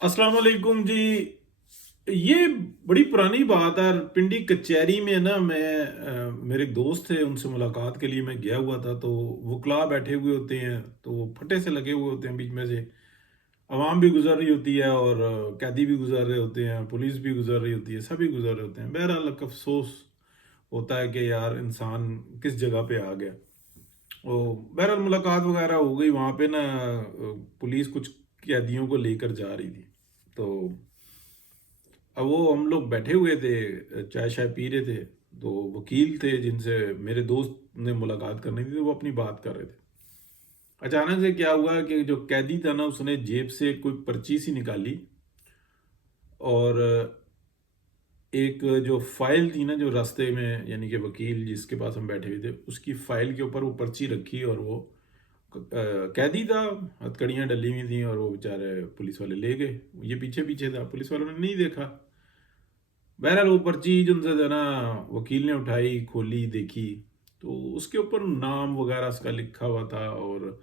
अस्सलाम वालेकुम जी। ये बड़ी पुरानी बात है। पिंडी कचहरी में ना मेरे एक दोस्त थे, उनसे मुलाकात के लिए मैं गया हुआ था। तो वकला बैठे हुए होते हैं, तो वो फटे से लगे हुए होते हैं, बीच में से आवाम भी गुजर रही होती है और कैदी भी गुजर रहे होते हैं, पुलिस भी गुजर रही होती है, सभी गुजर रहे होते हैं। बहरहाल एक अफसोस होता है कि यार इंसान किस जगह पे आ गया। ओ, बहरहाल मुलाकात वगैरह हो गई वहाँ पे ना। पुलिस कुछ कैदियों को लेकर जा रही थी। तो अब वो हम लोग बैठे हुए थे, चाय शाय पी रहे थे। तो वकील थे जिनसे मेरे दोस्त ने मुलाकात करनी थी, तो वो अपनी बात कर रहे थे। अचानक से क्या हुआ कि जो कैदी था ना, उसने जेब से कोई पर्ची सी निकाली और एक जो फाइल थी ना, जो रास्ते में, यानी कि वकील जिसके पास हम बैठे हुए थे, उसकी फाइल के ऊपर वो पर्ची रखी। और वो कैदी था, हथकड़ियाँ डली हुई थी, और वो बेचारे पुलिस वाले ले गए। ये पीछे पीछे था, पुलिस वालों ने नहीं देखा। बहरहाल वो पर्ची जो उनसे जो है ना, वकील ने उठाई, खोली, देखी। तो उसके ऊपर नाम वगैरह उसका लिखा हुआ था और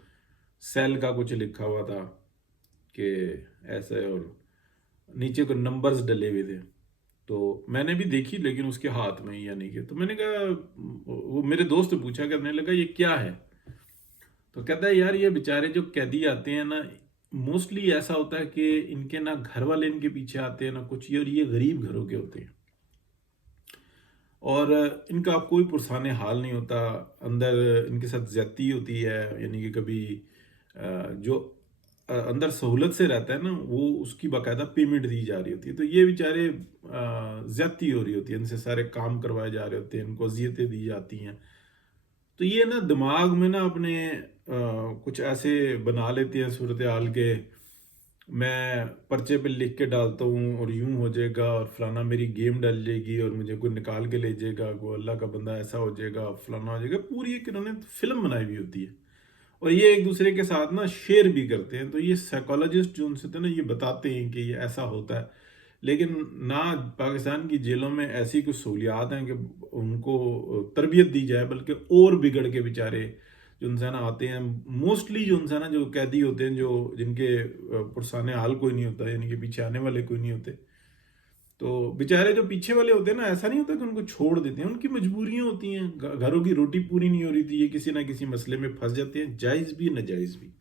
सेल का कुछ लिखा हुआ था कि ऐसे, और नीचे को नंबर्स डले हुए थे। तो मैंने भी देखी, लेकिन उसके हाथ में ही, यानी कि, तो मैंने कहा, वो मेरे दोस्त ने पूछा, करने लगा ये क्या है। तो कहता है यार, ये बेचारे जो कैदी आते हैं ना, मोस्टली ऐसा होता है कि इनके ना घर वाले इनके पीछे आते हैं ना कुछ, ये और ये गरीब घरों के होते हैं। और इनका कोई पुरसाने हाल नहीं होता। अंदर इनके साथ ज्यादती होती है, यानी कि कभी जो अंदर सहूलत से रहता है ना, वो उसकी बाकायदा पेमेंट दी जा रही होती है। तो ये बेचारे ज्यादती हो रही होती है, इनसे सारे काम करवाए जा रहे होते हैं, इनको अजियतें दी जाती हैं। तो ये ना दिमाग में ना अपने कुछ ऐसे बना लेते हैं सूरत हाल के, मैं पर्चे पे लिख के डालता हूँ और यूं हो जाएगा, और फलाना मेरी गेम डल जाएगी, और मुझे कोई निकाल के ले जाएगा, कोई अल्लाह का बंदा ऐसा हो जाएगा, फलाना हो जाएगा। पूरी एक इन्होंने फिल्म बनाई हुई होती है। और ये एक दूसरे के साथ ना शेयर भी करते हैं। तो ये साइकोलॉजिस्ट जो उनसे थे ना, ये बताते हैं कि ये ऐसा होता है। लेकिन ना पाकिस्तान की जेलों में ऐसी कुछ सहूलियात हैं कि उनको तरबियत दी जाए, बल्कि और बिगड़ के बेचारे जो इंसान आते हैं। मोस्टली जो इंसान जो कैदी होते हैं, जो जिनके पुरसाने हाल कोई नहीं होता, यानी कि पीछे आने वाले कोई नहीं होते, तो बेचारे जो पीछे वाले होते हैं ना, ऐसा नहीं होता कि उनको छोड़ देते हैं, उनकी मजबूरियां होती हैं, घरों की रोटी पूरी नहीं हो रही थी, ये किसी ना किसी मसले में फंस जाते हैं, जायज़ भी नाजायज़ भी।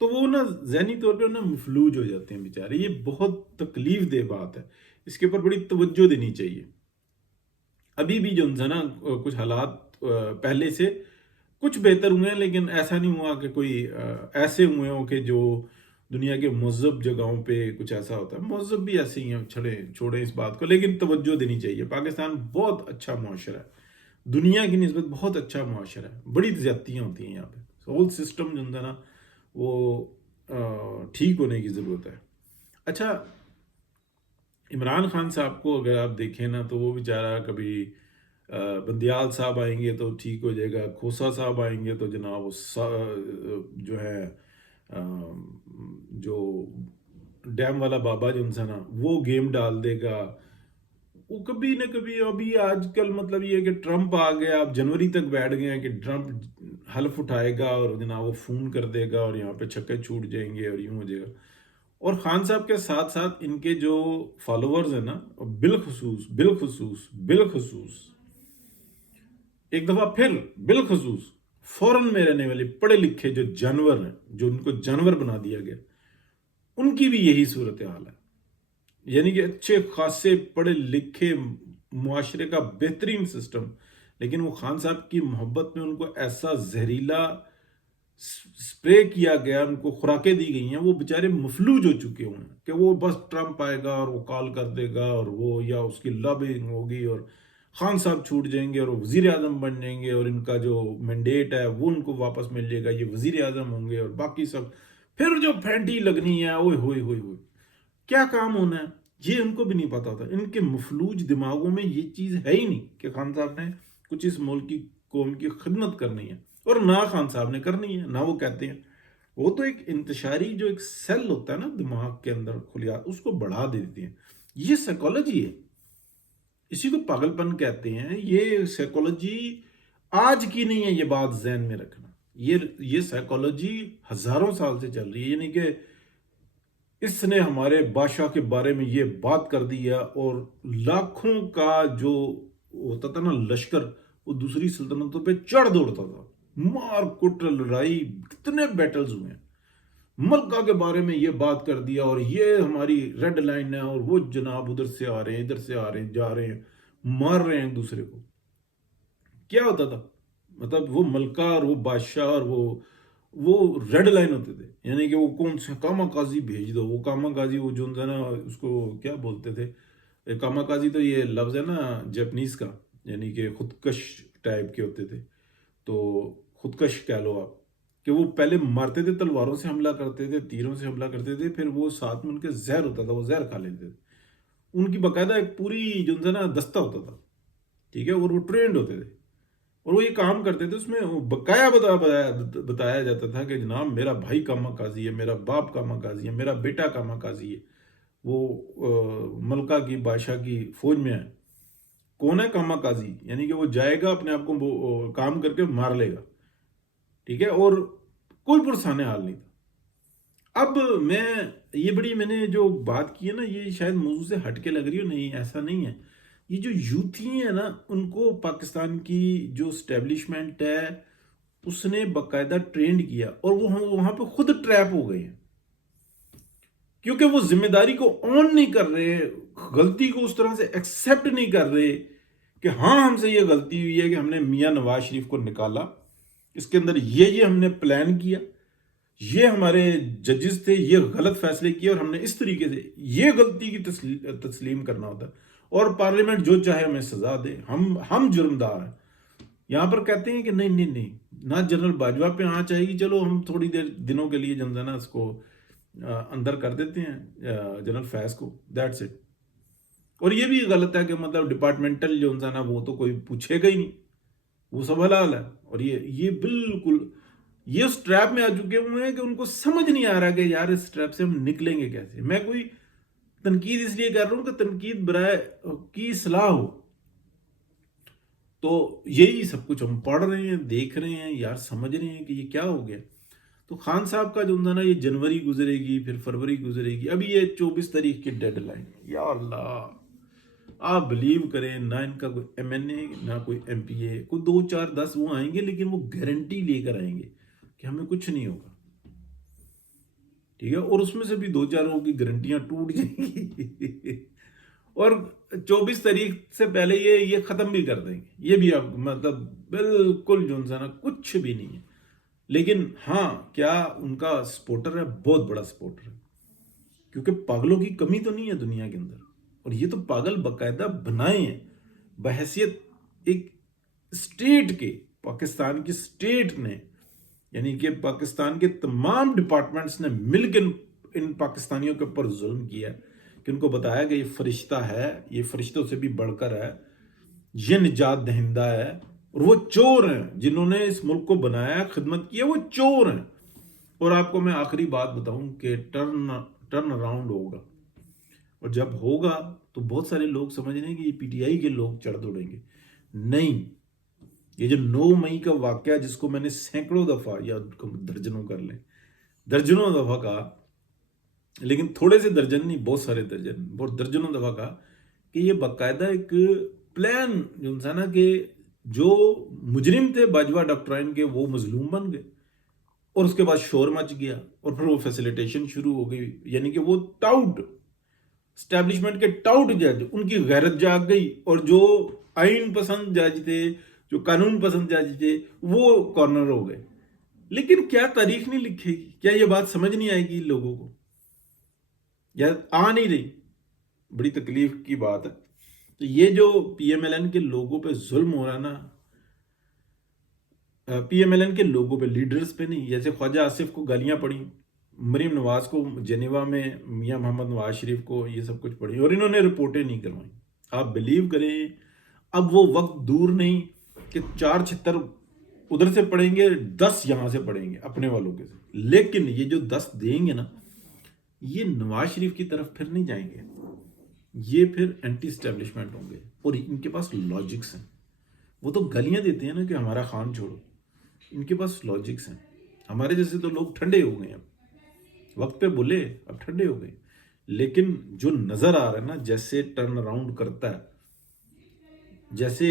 तो वो ना ज़हनी तौर पे ना मफलूज हो जाते हैं बेचारे। ये बहुत तकलीफ दह बात है, इसके ऊपर बड़ी तवज्जो देनी चाहिए। अभी भी जो है ना, कुछ हालात पहले से कुछ बेहतर हुए हैं, लेकिन ऐसा नहीं हुआ कि कोई ऐसे हुए हों कि जो दुनिया के महज़ब जगहों पे कुछ ऐसा होता है। महज़ब भी ऐसे ही हैं, छोड़ें इस बात को, लेकिन तवज्जो देनी चाहिए। पाकिस्तान बहुत अच्छा मुआशरा है, दुनिया की निस्बत बहुत अच्छा मुआशरा है। बड़ी ज़्यादतियाँ होती हैं यहाँ पे, होल सिस्टम जो है ना, वो ठीक होने की ज़रूरत है। अच्छा, इमरान खान साहब को अगर आप देखें ना, तो वो बेचारा कभी बंदियाल साहब आएंगे तो ठीक हो जाएगा, खोसा साहब आएंगे तो जनाब वो जो है, जो डैम वाला बाबा जो उनसे ना, वो गेम डाल देगा। वो कभी ना कभी, अभी आजकल मतलब ये है कि ट्रंप आ गया, अब जनवरी तक बैठ गए हैं कि ट्रंप हल्फ उठाएगा और जनाब वो फोन कर देगा और यहाँ पे छक्के छूट जाएंगे और यूं हो जाएगा। और खान साहब के साथ साथ इनके जो फॉलोअर्स हैं ना, बिलखसूस बिलखसूस बिलखसूस, एक दफा फिर बिलखसूस फॉरेन में रहने वाले पढ़े लिखे जो जानवर हैं, जो उनको जानवर बना दिया गया, उनकी भी यही सूरत हाल है। यानी कि अच्छे खासे पढ़े लिखे, मुआशरे का बेहतरीन सिस्टम, लेकिन वो खान साहब की मोहब्बत में उनको ऐसा जहरीला स्प्रे किया गया, उनको खुराकें दी गई हैं, वो बेचारे मफलूज हो चुके हुए हैं कि वो बस ट्रंप आएगा और वो कॉल कर देगा और वो, या उसकी लॉबिंग होगी और खान साहब छूट जाएंगे और वो वजीर आजम बन जाएंगे, और इनका जो मैंडेट है वो उनको वापस मिल जाएगा, ये वजीर आजम होंगे, और बाकी सब फिर जो फैंटी लगनी है, ओए होए होए होए, क्या काम होना है, ये उनको भी नहीं पता था। इनके मफलूज दिमागों में ये चीज़ है ही नहीं कि खान साहब ने कुछ इस मुल्क की कौम की खिदमत करनी है, और ना खान साहब ने करनी है, ना वो कहते हैं। वो तो एक इंतशारी जो एक सेल होता है ना दिमाग के अंदर, खुलिया, उसको बढ़ा देते हैं। ये साइकोलॉजी है, इसी को पागलपन कहते हैं। ये साइकोलॉजी आज की नहीं है, ये बात जहन में रखना। ये साइकोलॉजी हजारों साल से चल रही है, यानी कि इसने हमारे बादशाह के बारे में ये बात कर दी है, और लाखों का जो होता था ना लश्कर, वो दूसरी सल्तनतों पे चढ़ दौड़ता था। मार कुट लड़ाई, कितने बैटल्स हुए हैं। मलका के बारे में ये बात कर दिया, और ये हमारी रेड लाइन है, और वो जनाब उधर से आ रहे हैं, इधर से आ रहे हैं, जा रहे हैं, मार रहे हैं एक दूसरे को। क्या होता था, मतलब वो मलका और वो बादशाह और वो रेड लाइन होते थे। यानी कि वो कौन से कामाकाजी भेज दो, वो कामाकाजी, वो जो होता है ना, उसको क्या बोलते थे, कामाकाजी तो ये लफ्ज़ है ना जापानीज का, यानी कि खुदकश टाइप के होते थे। तो खुदकश कह लो आप, कि वो पहले मारते थे, तलवारों से हमला करते थे, तीरों से हमला करते थे, फिर वो साथ में उनके जहर होता था, वो जहर खा लेते थे। उनकी बाकायदा एक पूरी जो है ना दस्ता होता था, ठीक है, और वो ट्रेंड होते थे, और वो ये काम करते थे। उसमें वो बकाया बताया जाता था कि जनाब मेरा भाई कामा काजी है, मेरा बाप कामा काजी है, मेरा बेटा कामा काजी है, वो मलका की बादशाह की फौज में है। कौन है कामा काजी, यानी कि वो जाएगा अपने आप को काम करके मार लेगा, ठीक है, और कोई पुरसाने हाल नहीं था। अब मैं ये बड़ी मैंने जो बात की है ना, ये शायद मौजू से हट के लग रही हो, नहीं ऐसा नहीं है। ये जो यूथी है ना, उनको पाकिस्तान की जो स्टैब्लिशमेंट है उसने बकायदा ट्रेंड किया, और वो वहां पे खुद ट्रैप हो गए हैं, क्योंकि वो जिम्मेदारी को ऑन नहीं कर रहे, गलती को उस तरह से एक्सेप्ट नहीं कर रहे कि हाँ हमसे ये गलती हुई है कि हमने मियां नवाज शरीफ को निकाला, इसके अंदर ये हमने प्लान किया, ये हमारे जजेस थे, ये गलत फैसले किए, और हमने इस तरीके से ये गलती की तस्लीम करना होता है, और पार्लियामेंट जो चाहे हमें सजा दे, हम जुर्मदार हैं। यहां पर कहते हैं कि नहीं नहीं नहीं, ना जनरल बाजवा पे आना चाहिए, चलो हम थोड़ी देर दिनों के लिए जनजाना इसको अंदर कर देते हैं, जनरल फैज को, दैट्स इट। और ये भी गलत है कि मतलब डिपार्टमेंटल जो है ना वो तो कोई पूछेगा ही नहीं, वो सब हलाल है। और ये बिल्कुल ये उस ट्रैप में आ चुके हुए हैं कि उनको समझ नहीं आ रहा कि यार इस ट्रैप से हम निकलेंगे कैसे। मैं कोई तनकीद इसलिए कर रहा हूं कि तनकीद बराए की सलाह हो, तो यही सब कुछ हम पढ़ रहे हैं, देख रहे हैं यार, समझ रहे हैं कि ये क्या हो गया। तो खान साहब का जो होता ना, ये जनवरी गुजरेगी, फिर फरवरी गुजरेगी, अभी ये 24 तारीख की डेडलाइन, या अल्लाह। आप बिलीव करें ना, इनका कोई एमएनए ना कोई एमपीए, कोई 2 4 10 वो आएंगे, लेकिन वो गारंटी लेकर आएंगे कि हमें कुछ नहीं होगा, ठीक है, और उसमें से भी 2 4 की गारंटियां टूट जाएंगी और 24 तारीख से पहले ये खत्म भी कर देंगे। ये भी आप मतलब बिल्कुल जो है ना कुछ भी नहीं है। लेकिन हाँ, क्या उनका सपोर्टर है, बहुत बड़ा सपोर्टर है, क्योंकि पागलों की कमी तो नहीं है दुनिया के अंदर, और ये तो पागल बकायदा बनाए हैं बहैसियत एक स्टेट के। पाकिस्तान की स्टेट ने, यानी कि पाकिस्तान के तमाम डिपार्टमेंट्स ने मिलकर इन पाकिस्तानियों के ऊपर जुल्म किया, कि उनको बताया कि ये फरिश्ता है, ये फरिश्तों से भी बढ़कर है, ये निजात दहिंदा है, और वो चोर हैं जिन्होंने इस मुल्क को बनाया, खिदमत की है, वो चोर हैं। और आपको मैं आखिरी बात बताऊं कि टर्न अराउंड होगा, और जब होगा तो बहुत सारे लोग समझ रहे हैं कि ये पीटीआई के लोग चढ़ दौड़ेंगे। नहीं, ये जो 9 मई का वाकया, जिसको मैंने सैकड़ों दफा या दर्जनों कर लें, दर्जनों दफा कहा, लेकिन थोड़े से दर्जन नहीं, बहुत सारे दर्जन, बहुत दर्जनों दफा कहा कि ये बाकायदा एक प्लान जो था ना, कि जो मुजरिम थे बाजवा डॉक्ट्राइन के, वो मजलूम बन गए, और उसके बाद शोर मच गया, और फिर वो फैसिलिटेशन शुरू हो गई। यानी कि वो टाउट, स्टैब्लिशमेंट के टाउट जज, उनकी गैरत जाग गई, और जो आइन पसंद जज थे, जो कानून पसंद जज थे, वो कॉर्नर हो गए। लेकिन क्या तारीख नहीं लिखेगी, क्या ये बात समझ नहीं आएगी लोगों को, या आ नहीं रही? बड़ी तकलीफ की बात है। तो ये जो पीएमएलएन के लोगों पे जुल्म हो रहा है ना, पीएमएलएन के लोगों पे, लीडर्स पे नहीं। जैसे ख्वाजा आसिफ को गालियां पड़ी, मरीम नवाज को जेनेवा में, मियां मोहम्मद नवाज शरीफ को ये सब कुछ पड़ी, और इन्होंने रिपोर्टें नहीं करवाई। आप बिलीव करें, अब वो वक्त दूर नहीं कि 4 छितर उधर से पढ़ेंगे, 10 यहां से पढ़ेंगे अपने वालों के से। लेकिन ये जो 10 देंगे ना, ये नवाज शरीफ की तरफ फिर नहीं जाएंगे, ये फिर एंटी स्टैब्लिशमेंट होंगे, और इनके पास लॉजिक्स हैं। वो तो गालियां देते हैं ना कि हमारा खान छोड़ो, इनके पास लॉजिक्स हैं। हमारे जैसे तो लोग ठंडे हो गए हैं, وقت پہ بولے اب ٹھنڈے ہو گئے، لیکن جو نظر آ رہا ہے نا جیسے ٹرن اراؤنڈ کرتا ہے، جیسے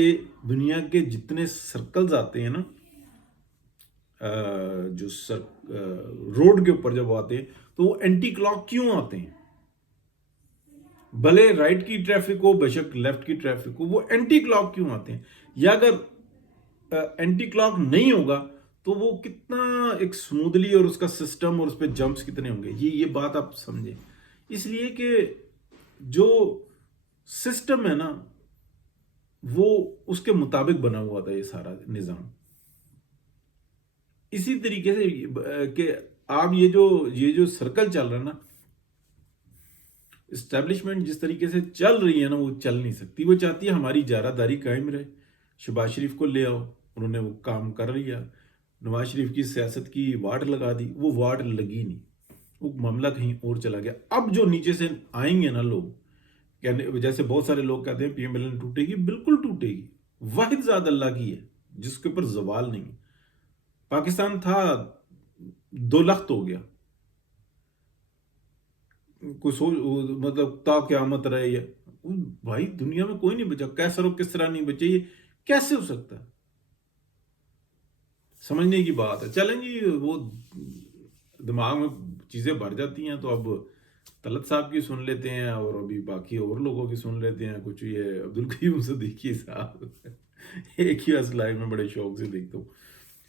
دنیا کے جتنے سرکلز آتے ہیں نا جو روڈ کے اوپر جب آتے ہیں تو وہ اینٹی کلاک کیوں آتے ہیں؟ بھلے رائٹ کی ٹریفک ہو بے شک لیفٹ کی ٹریفک ہو، وہ اینٹی کلاک کیوں آتے ہیں؟ یا اگر اینٹی کلاک نہیں ہوگا تو وہ کتنا ایک سموتھلی اور اس کا سسٹم اور اس پہ جمپس کتنے ہوں گے، یہ بات آپ سمجھیں۔ اس لیے کہ جو سسٹم ہے نا وہ اس کے مطابق بنا ہوا تھا یہ سارا نظام۔ اسی طریقے سے کہ آپ یہ جو سرکل چل رہا ہے نا، اسٹیبلشمنٹ جس طریقے سے چل رہی ہے نا وہ چل نہیں سکتی۔ وہ چاہتی ہے ہماری اجارہ داری قائم رہے، شہباز شریف کو لے آؤ، انہوں نے وہ کام کر لیا، نواز شریف کی سیاست کی واٹ لگا دی، وہ واٹ لگی نہیں، وہ معاملہ کہیں اور چلا گیا۔ اب جو نیچے سے آئیں گے نا لوگ، جیسے بہت سارے لوگ کہتے ہیں پی ایم ایل این ٹوٹے گی، بالکل ٹوٹے گی، واحد ذات اللہ کی ہے جس کے اوپر زوال نہیں۔ پاکستان تھا 2 لخت ہو گیا، کوئی سوچ مطلب تا قیامت رہے یا بھائی دنیا میں کوئی نہیں بچا، کیسر و کس طرح نہیں بچے، یہ کیسے ہو سکتا ہے؟ سمجھنے کی بات ہے۔ چلیں جی، وہ دماغ میں چیزیں بھر جاتی ہیں تو اب طلعت صاحب کی سن لیتے ہیں اور ابھی باقی اور لوگوں کی سن لیتے ہیں۔ کچھ یہ عبدالقیوم صدیقی صاحب ایک ہی لائف میں بڑے شوق سے دیکھتا ہوں،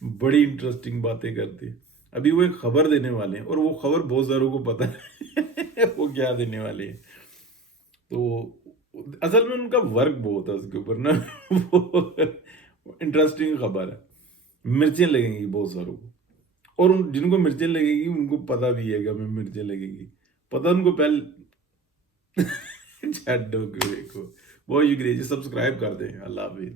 بڑی انٹرسٹنگ باتیں کرتے ہیں۔ ابھی وہ ایک خبر دینے والے ہیں اور وہ خبر بہت ساروں کو پتہ ہے وہ کیا دینے والے ہیں۔ تو اصل میں ان کا ورک بہت ہے اس کے اوپر نا، وہ انٹرسٹنگ خبر ہے۔ مرچیں لگیں گی بہت ساروں کو، اور جن کو مرچیں لگے گی ان کو پتہ بھی ہے کہ ہمیں مرچیں لگے گی، پتہ ان کو پہلے چھڈو۔ بہت شکریہ جی، سبسکرائب کر دیں۔ اللہ حافظ۔